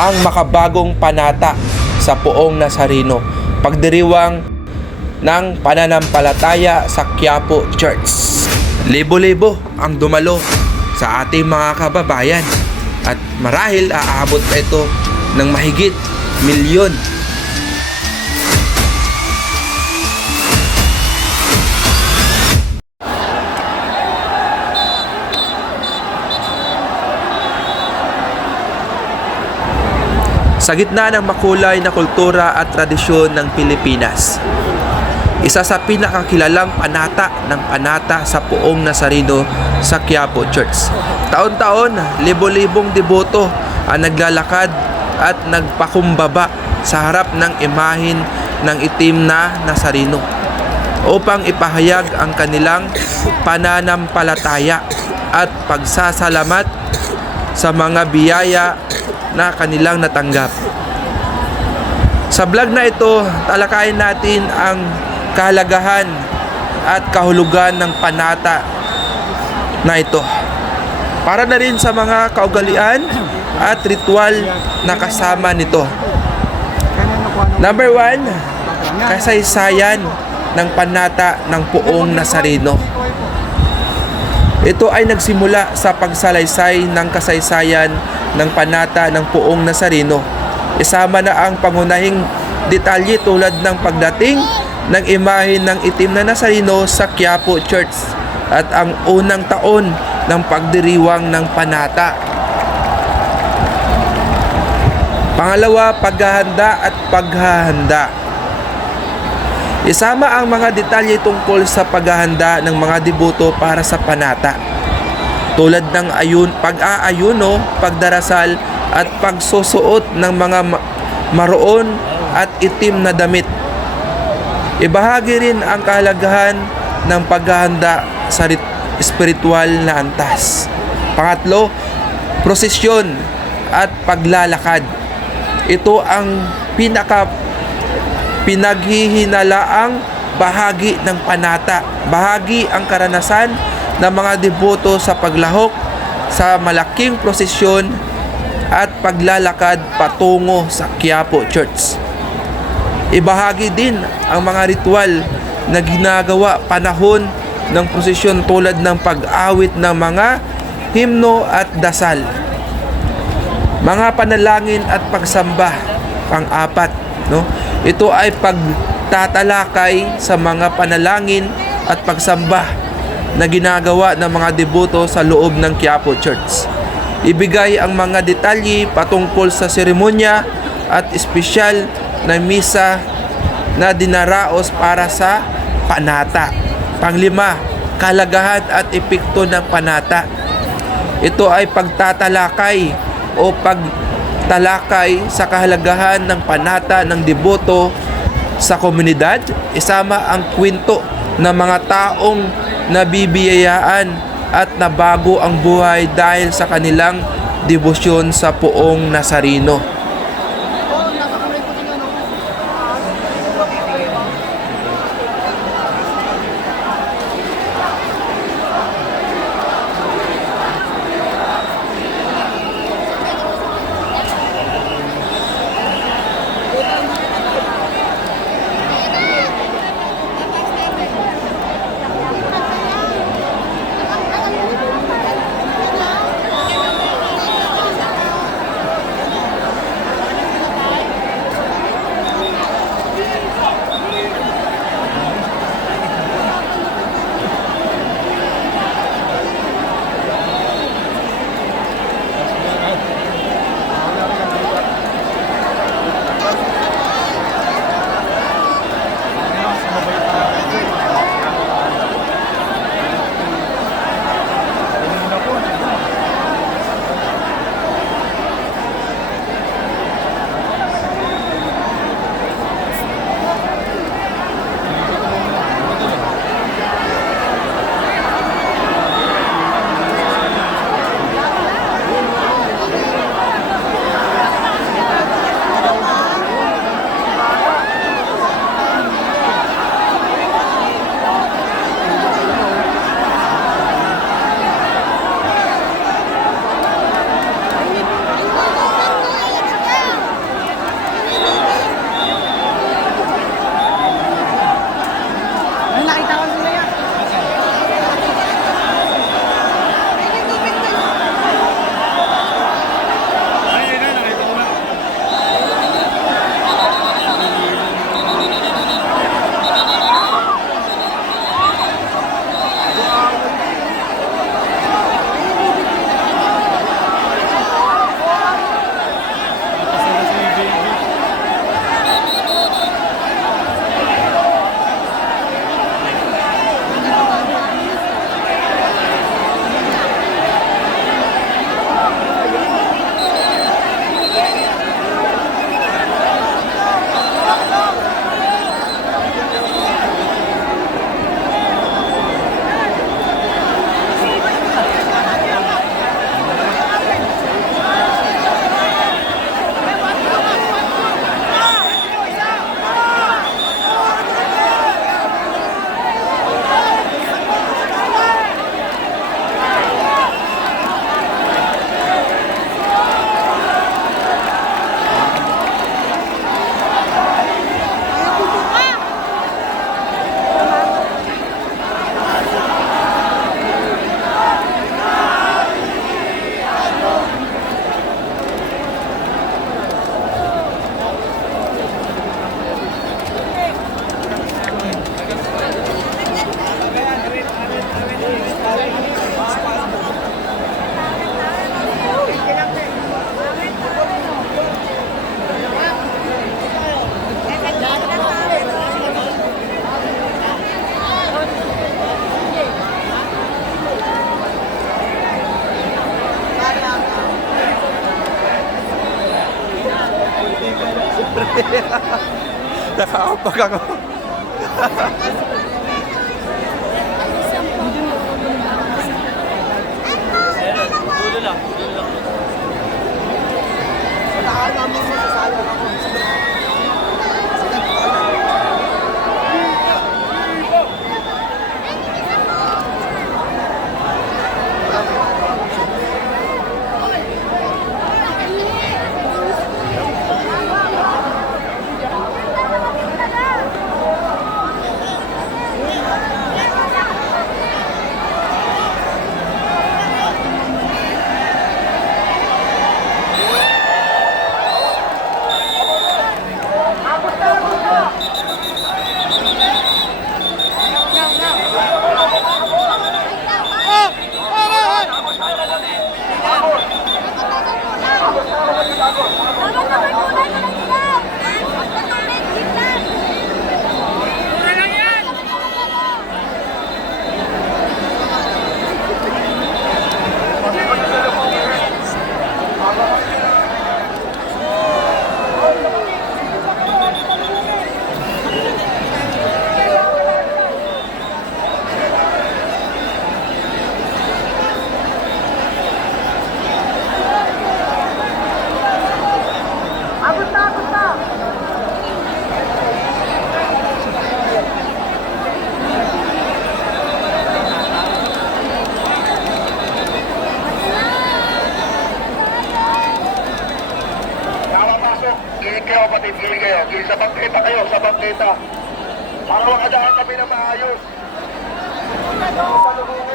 ang makabagong panata sa Poong Nazareno, pagdiriwang ng pananampalataya sa Quiapo Church. Libo-libo ang dumalo sa ating mga kababayan at marahil aabot pa ito ng mahigit milyon. Sa gitna ng makulay na kultura at tradisyon ng Pilipinas, isa sa pinakakilalang panata ng panata sa Poong Nazareno sa Quiapo Church. Taon-taon, libo-libong deboto ang naglalakad at nagpakumbaba sa harap ng imahin ng itim na Nazareno upang ipahayag ang kanilang pananampalataya at pagsasalamat sa mga biyaya na kanilang natanggap. Sa vlog na ito, talakayin natin ang kahalagahan at kahulugan ng panata na ito para na rin sa mga kaugalian at ritual na kasama nito. Number 1, kasaysayan ng panata ng Poong Nazareno. Ito ay nagsimula sa pagsalaysay ng kasaysayan ng panata ng Poong Nazareno. Isama na ang pangunahing detalye tulad ng pagdating ng imahe ng itim na Nazareno sa Quiapo Church at ang unang taon ng pagdiriwang ng panata. Pangalawa, paghahanda at paghahanda. Isama ang mga detalye tungkol sa paghahanda ng mga deboto para sa panata, tulad ng pag-aayuno, pagdarasal at pagsusuot ng mga maroon at itim na damit. Ibahagi rin ang kahalagahan ng paghahanda sa espiritual na antas. Pangatlo, prosesyon at paglalakad. Ito ang pinaghihinalaang bahagi ng panata. Bahagi ang karanasan ng mga deboto sa paglahok sa malaking prosesyon at paglalakad patungo sa Quiapo Church. Ibahagi din ang mga ritual na ginagawa panahon ng prosesyon tulad ng pag-awit ng mga himno at dasal, mga panalangin at pagsamba. Pang-apat, ito ay pagtatalakay sa mga panalangin at pagsamba na ginagawa ng mga deboto sa loob ng Quiapo Church. Ibigay ang mga detalye patungkol sa seremonya at espesyal na misa na dinaraos para sa panata. Panglima, kahalagahan at epekto ng panata. Ito ay pagtatalakay o pagtalakay sa kahalagahan ng panata ng deboto sa komunidad. Isama ang kwento ng mga taong nabibiyayaan at nabago ang buhay dahil sa kanilang debosyon sa Poong Nazareno. Nakaapak ako. Dulo lang. Gilid kayo, kapatid, gilid kayo. Gilid sa bangketa kayo, sa bangketa. Para makadaan kami na maayos. Sa lubungan.